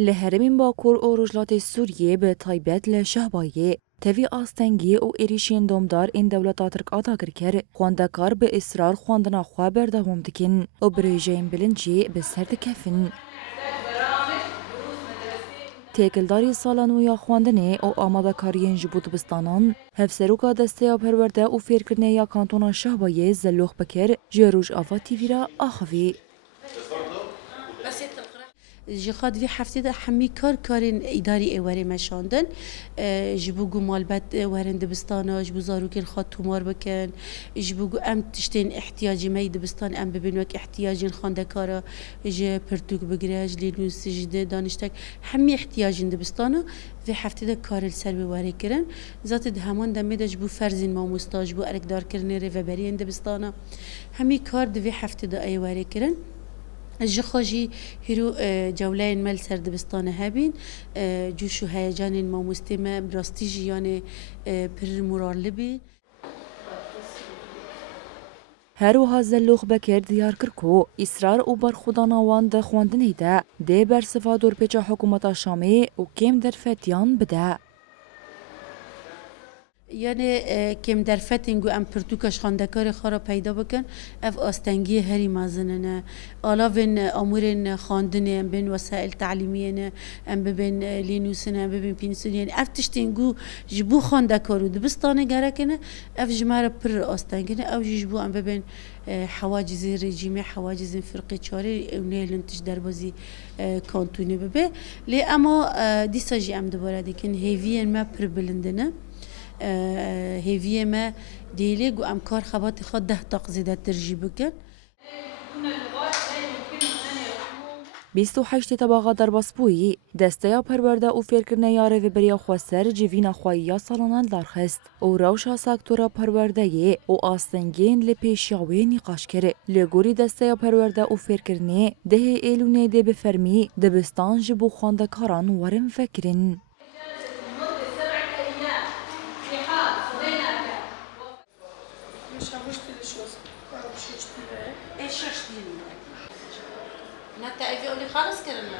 لهرمین باکور و رجلات سوریه به تایبت لشهبایه تفی آستنگی و ایریشین دومدار این دولت آترک آتاگر کرد خواندکار به اصرار خواندنا خواه بردهم دکن و بریجین بلنجی به سرد کفن. تکلداری سالانویا خواندنه و آماده کارین جبوت بستانان هفسروکا دسته پرورده و فیرکرنه یا کانتونا شهبایه زلوخ بکر جروج آفا تیویرا آخوی. جخاد في حفتة حمي كارين إداري إواري مشاندن جبوجو مالبات وارن دبستانا جبو زاروكين خاد تومار بكن جبوجو أم تشتين احتياجي ما دبستان أم ببينوك احتياجين خاندكارا ج برتوك بجراج لينوس جدة دانشتك حمي احتياجين دبستانا في حفتة كار السلبي واري كرن ذات دهمان دميدا جبو فرزين ما مستاج بو أرك دار كرني ريفابرين دبستانا حمي كار دفي حفتة أي واري كرن الجخاجي هيرو جولين مال سردبستان هابين جوشو هيجان ما مستمع براستيجي يعني بر مرار لبي هروها زلوخ بکر دیار کرکو اصرار او بر خدا نوان ده خواندنی ده بر صفادور پیچا حکومت شامی و کم در فتیان بده. يعني كم درفتين جو ام برتوكاش خاندكار خارا پیدا بکن اف آستنگی هری مازننا آلاوین امورن خاندنه ام بین وسائل تعلیمیه ام بین لینوسن ام بین پینسونین اف تشتینگو جبو خاندکارو دبستانه گرکنه اف جماره پر آستنگینه او جبو ام بین حواجز رژیمه حواجز فرقه چاری اونیلن تش دربازی کانتونی ببه لی اما دیساجی ام دوباره دیکن هیوین ما پر بلندنه هیویه ما دیلی گو ام کار خبات خود 10 تقزیده ترجی بکن 28 طبقه در باسپویی دسته پرورده و فکرنه یاره و بریا خواسر جوینا خواهی سالانه درخست و روشا سکتورا پرورده و آستنگین لپیشیاوی نقاش کرد لگوری دسته پرورده و فکرنه ده ایلونه ده بفرمی دبستان جبو خواندکاران ورم فکرین ايش اشتري؟ نتا ايفي اولي خالص كرنا